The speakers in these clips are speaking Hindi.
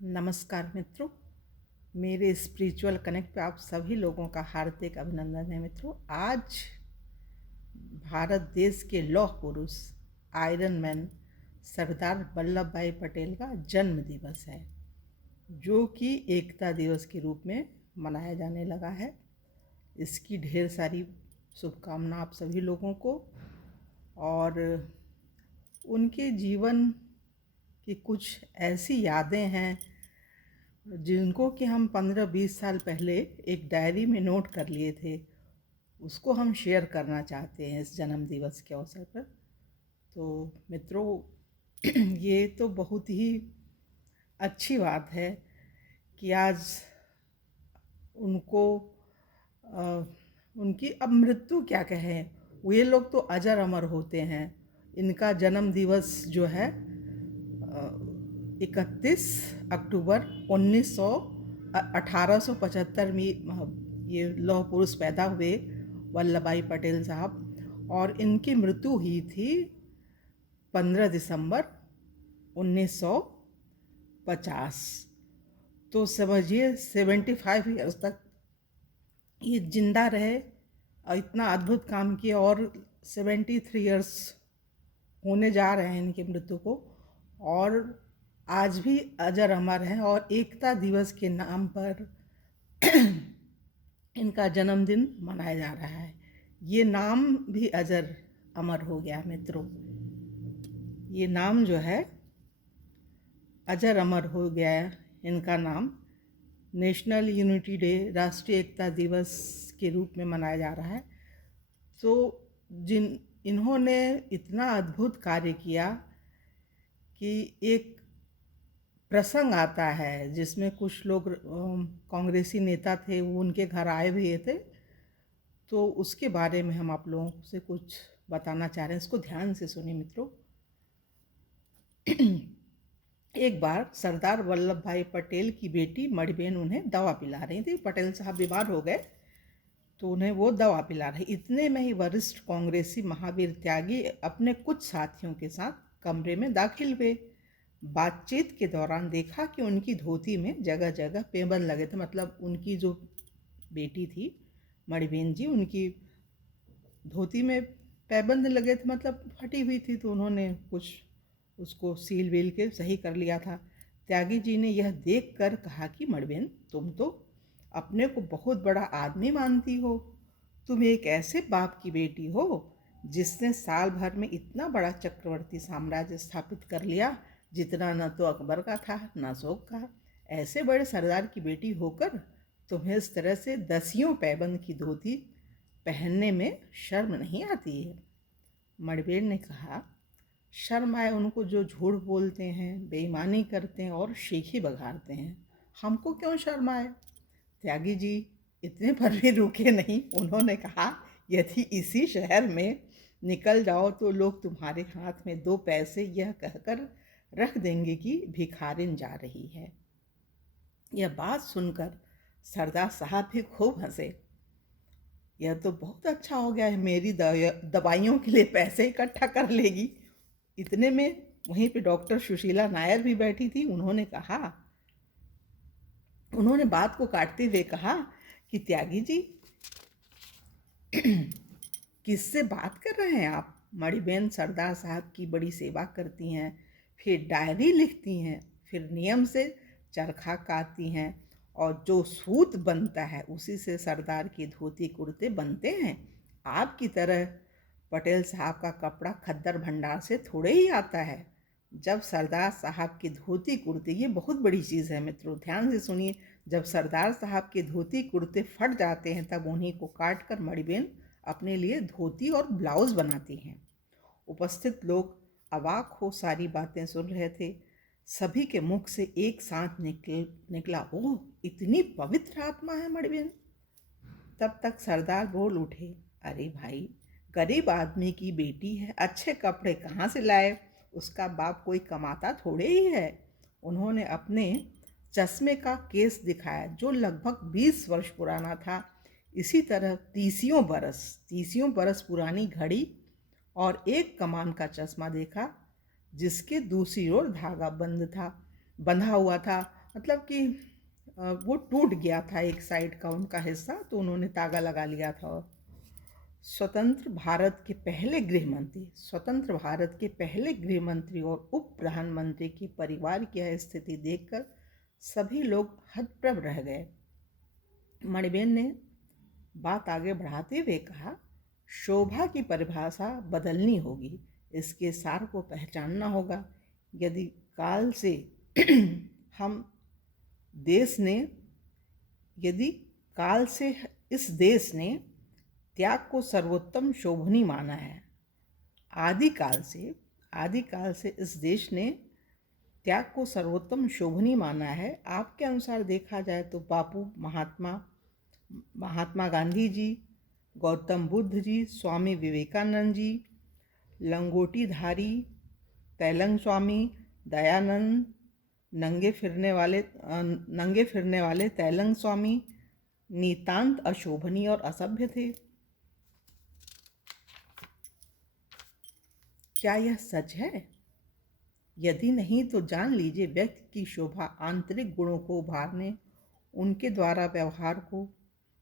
नमस्कार मित्रों, मेरे स्पिरिचुअल कनेक्ट पे आप सभी लोगों का हार्दिक अभिनंदन है। मित्रों, आज भारत देश के लौह पुरुष आयरन मैन सरदार वल्लभ भाई पटेल का जन्म दिवस है, जो कि एकता दिवस के रूप में मनाया जाने लगा है। इसकी ढेर सारी शुभकामनाएं आप सभी लोगों को। और उनके जीवन की कुछ ऐसी यादें हैं जिनको कि हम 15-20 साल पहले एक डायरी में नोट कर लिए थे, उसको हम शेयर करना चाहते हैं इस जन्म दिवस के अवसर पर। तो मित्रों, ये तो बहुत ही अच्छी बात है कि आज उनको उनकी अब मृत्यु क्या कहें, ये लोग तो अजर अमर होते हैं। इनका जन्म दिवस जो है 31 अक्टूबर 1875 में ये लौह पुरुष पैदा हुए, वल्लभ भाई पटेल साहब। और इनकी मृत्यु हुई थी 15 दिसंबर 1950। तो समझिए 75 ईयर्स तक ये जिंदा रहे और इतना अद्भुत काम किया। और 73 ईयर्स होने जा रहे हैं इनकी मृत्यु को, और आज भी अजर अमर हैं। और एकता दिवस के नाम पर इनका जन्मदिन मनाया जा रहा है। ये नाम भी अजर अमर हो गया मित्रों। ये नाम जो है अजर अमर हो गया है। इनका नाम नेशनल यूनिटी डे, राष्ट्रीय एकता दिवस के रूप में मनाया जा रहा है। तो इन्होंने इतना अद्भुत कार्य किया कि एक प्रसंग आता है जिसमें कुछ लोग कांग्रेसी नेता थे, वो उनके घर आए हुए थे। तो उसके बारे में हम आप लोगों से कुछ बताना चाह रहे हैं, इसको ध्यान से सुनिए मित्रों। एक बार सरदार वल्लभ भाई पटेल की बेटी मणिबेन उन्हें दवा पिला रही थी। पटेल साहब बीमार हो गए तो उन्हें वो दवा पिला रही। इतने में ही वरिष्ठ कांग्रेसी महावीर त्यागी अपने कुछ साथियों के साथ कमरे में दाखिल हुए। बातचीत के दौरान देखा कि उनकी धोती में जगह जगह पेबंद लगे थे। मतलब उनकी जो बेटी थी मणिबेन जी, उनकी धोती में पैबंद लगे थे, मतलब फटी हुई थी। तो उन्होंने कुछ उसको सील वील के सही कर लिया था। त्यागी जी ने यह देख कर कहा कि मणिबेन, तुम तो अपने को बहुत बड़ा आदमी मानती हो। तुम एक ऐसे बाप की बेटी हो जिसने साल भर में इतना बड़ा चक्रवर्ती साम्राज्य स्थापित कर लिया, जितना न तो अकबर का था न अशोक का। ऐसे बड़े सरदार की बेटी होकर तुम्हें इस तरह से दसियों पैबंद की धोती पहनने में शर्म नहीं आती है। मणिबेन ने कहा, शर्म आए उनको जो झूठ बोलते हैं, बेईमानी करते हैं और शीखी बघाड़ते हैं, हमको क्यों शर्म आए। त्यागी जी इतने पर भी रुके नहीं। उन्होंने कहा, यदि इसी शहर में निकल जाओ तो लोग तुम्हारे हाथ में 2 पैसे यह कहकर रख देंगे कि भिखारिन जा रही है। यह बात सुनकर सरदार साहब भी खूब हंसे। यह तो बहुत अच्छा हो गया है, मेरी दवाइयों के लिए पैसे इकट्ठा कर लेगी। इतने में वहीं पे डॉक्टर सुशीला नायर भी बैठी थी। उन्होंने बात को काटते हुए कहा कि त्यागी जी, किससे बात कर रहे हैं आप। मणिबेन सरदार साहब की बड़ी सेवा करती हैं, फिर डायरी लिखती हैं, फिर नियम से चरखा काटती हैं, और जो सूत बनता है उसी से सरदार की धोती कुर्ते बनते हैं। आपकी तरह पटेल साहब का कपड़ा खद्दर भंडार से थोड़े ही आता है। जब सरदार साहब की धोती कुर्ते, ये बहुत बड़ी चीज़ है मित्रों, ध्यान से सुनिए। जब सरदार साहब के धोती कुर्ते फट जाते हैं तब उन्हीं को काट कर मणिबेन अपने लिए धोती और ब्लाउज बनाती हैं। उपस्थित लोग अवाक हो सारी बातें सुन रहे थे। सभी के मुख से एक साथ निकला, ओह, इतनी पवित्र आत्मा है मणिबेन। तब तक सरदार बोल उठे, अरे भाई, गरीब आदमी की बेटी है, अच्छे कपड़े कहाँ से लाए। उसका बाप कोई कमाता थोड़े ही है। उन्होंने अपने चश्मे का केस दिखाया जो लगभग 20 वर्ष पुराना था। इसी तरह 30 बरस पुरानी घड़ी और एक कमान का चश्मा देखा जिसके दूसरी ओर धागा बंधा हुआ था। मतलब कि वो टूट गया था एक साइड का उनका हिस्सा, तो उन्होंने तागा लगा लिया था। स्वतंत्र भारत के पहले गृह मंत्री और उप प्रधानमंत्री के परिवार की यह स्थिति देखकर सभी लोग हतप्रभ रह गए। मणिबेन ने बात आगे बढ़ाते हुए कहा, शोभा की परिभाषा बदलनी होगी, इसके सार को पहचानना होगा। यदि काल से हम देश ने यदि काल से इस देश ने त्याग को सर्वोत्तम शोभनी माना है, आदिकाल से इस देश ने त्याग को सर्वोत्तम शोभनी माना है। आपके अनुसार देखा जाए तो बापू, महात्मा गांधी जी, गौतम बुद्ध जी, स्वामी विवेकानंद जी, लंगोटीधारी तैलंग स्वामी, दयानंद, नंगे फिरने वाले तैलंग स्वामी नितांत अशोभनीय और असभ्य थे। क्या यह सच है? यदि नहीं तो जान लीजिए, व्यक्ति की शोभा आंतरिक गुणों को उभारने, उनके द्वारा व्यवहार को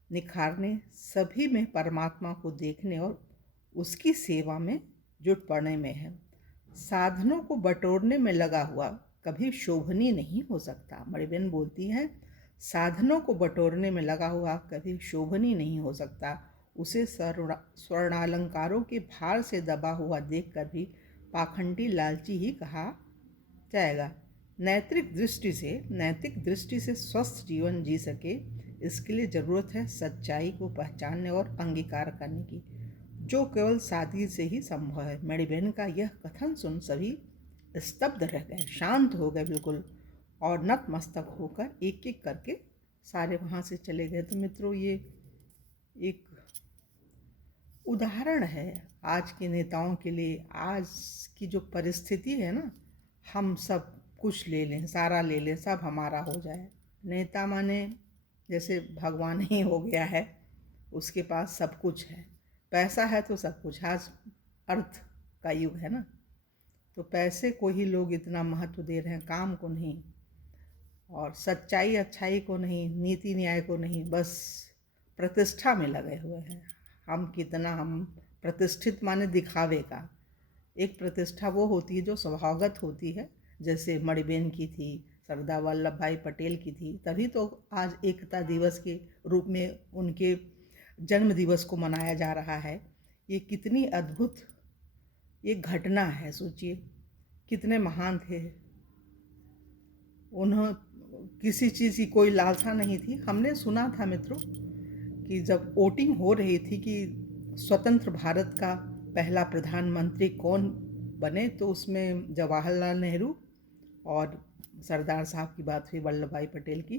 निखारने, सभी में परमात्मा को देखने और उसकी सेवा में जुट पड़ने में है। साधनों को बटोरने में लगा हुआ कभी शोभनीय नहीं हो सकता। मणिबेन बोलती हैं, साधनों को बटोरने में लगा हुआ कभी शोभनीय नहीं हो सकता। उसे स्वर्णालंकारों के भार से दबा हुआ देखकर भी पाखंडी लालची ही कहा जाएगा। नैतिक दृष्टि से स्वस्थ जीवन जी सके, इसके लिए ज़रूरत है सच्चाई को पहचानने और अंगीकार करने की, जो केवल सादगी से ही संभव है। मणिबेन का यह कथन सुन सभी स्तब्ध रह गए, शांत हो गए बिल्कुल, और नतमस्तक होकर एक एक करके सारे वहाँ से चले गए। तो मित्रों, ये एक उदाहरण है आज के नेताओं के लिए। आज की जो परिस्थिति है ना, हम सब कुछ ले लें, सारा ले लें, सब हमारा हो जाए। नेता माने जैसे भगवान ही हो गया है, उसके पास सब कुछ है, पैसा है तो सब कुछ। आज अर्थ का युग है ना, तो पैसे को ही लोग इतना महत्व दे रहे हैं, काम को नहीं, और सच्चाई अच्छाई को नहीं, नीति न्याय को नहीं, बस प्रतिष्ठा में लगे हुए हैं। हम प्रतिष्ठित माने दिखावे का। एक प्रतिष्ठा वो होती है जो स्वभावगत होती है, जैसे मणिबेन की थी, सरदार वल्लभ भाई पटेल की थी, तभी तो आज एकता दिवस के रूप में उनके जन्म दिवस को मनाया जा रहा है। ये कितनी अद्भुत ये घटना है। सोचिए कितने महान थे। उन्हें किसी चीज़ की कोई लालसा नहीं थी। हमने सुना था मित्रों कि जब वोटिंग हो रही थी कि स्वतंत्र भारत का पहला प्रधानमंत्री कौन बने, तो उसमें जवाहरलाल नेहरू और सरदार साहब की बात हुई, वल्लभ भाई पटेल की।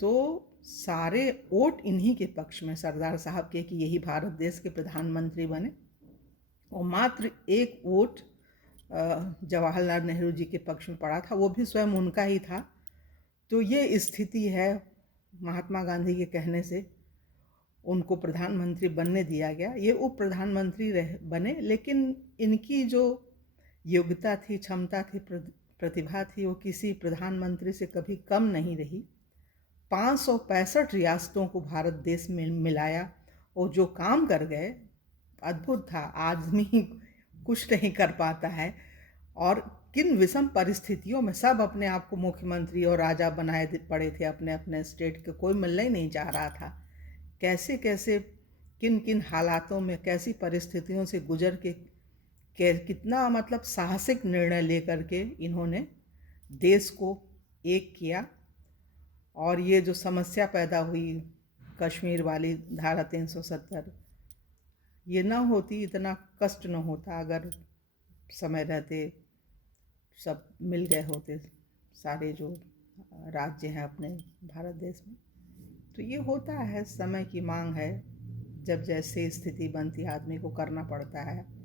तो सारे वोट इन्हीं के पक्ष में, सरदार साहब के, कि यही भारत देश के प्रधानमंत्री बने, और मात्र एक वोट जवाहरलाल नेहरू जी के पक्ष में पड़ा था, वो भी स्वयं उनका ही था। तो ये स्थिति है, महात्मा गांधी के कहने से उनको प्रधानमंत्री बनने दिया गया। ये उप प्रधानमंत्री बने, लेकिन इनकी जो योग्यता थी, क्षमता थी, प्रतिभा थी, वो किसी प्रधानमंत्री से कभी कम नहीं रही। 565 रियासतों को भारत देश में मिलाया, और जो काम कर गए, अद्भुत था। आदमी कुछ नहीं कर पाता है, और किन विषम परिस्थितियों में सब अपने आप को मुख्यमंत्री और राजा बनाए पड़े थे अपने अपने स्टेट के। कोई मिलना ही नहीं चाह रहा था। कैसे कैसे किन किन हालातों में, कैसी परिस्थितियों से गुजर के कितना मतलब साहसिक निर्णय लेकर के इन्होंने देश को एक किया। और ये जो समस्या पैदा हुई कश्मीर वाली धारा 370, ये ना होती, इतना कष्ट न होता अगर समय रहते सब मिल गए होते, सारे जो राज्य हैं अपने भारत देश में। तो ये होता है, समय की मांग है, जब जैसे स्थिति बनती है आदमी को करना पड़ता है।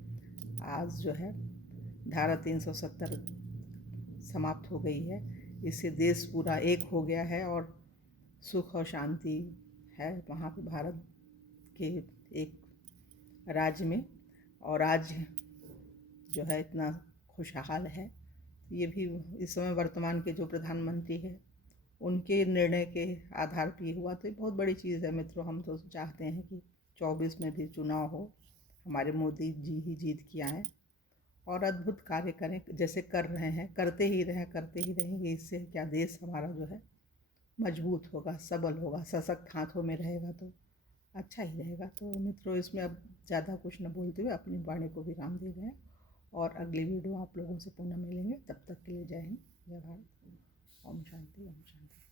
आज जो है धारा 370 समाप्त हो गई है, इससे देश पूरा एक हो गया है, और सुख और शांति है वहाँ पे भारत के एक राज्य में। और राज्य जो है इतना खुशहाल है। ये भी इस समय वर्तमान के जो प्रधानमंत्री है, उनके निर्णय के आधार पर ये हुआ, तो ये बहुत बड़ी चीज़ है मित्रों। हम तो चाहते हैं कि 24 में भी चुनाव हो, हमारे मोदी जी ही जीत के आएँ और अद्भुत कार्य करें जैसे कर रहे हैं, करते ही रहेंगे। इससे क्या, देश हमारा जो है मजबूत होगा, सबल होगा, सशक्त हाथों में रहेगा तो अच्छा ही रहेगा। तो मित्रों, इसमें अब ज़्यादा कुछ न बोलते हुए अपनी वाणी को विराम दे रहे हैं और अगली वीडियो आप लोगों से पुनः मिलेंगे। तब तक के लिए जय हिंद, जय भारत, ओम शांति, ओम शांति।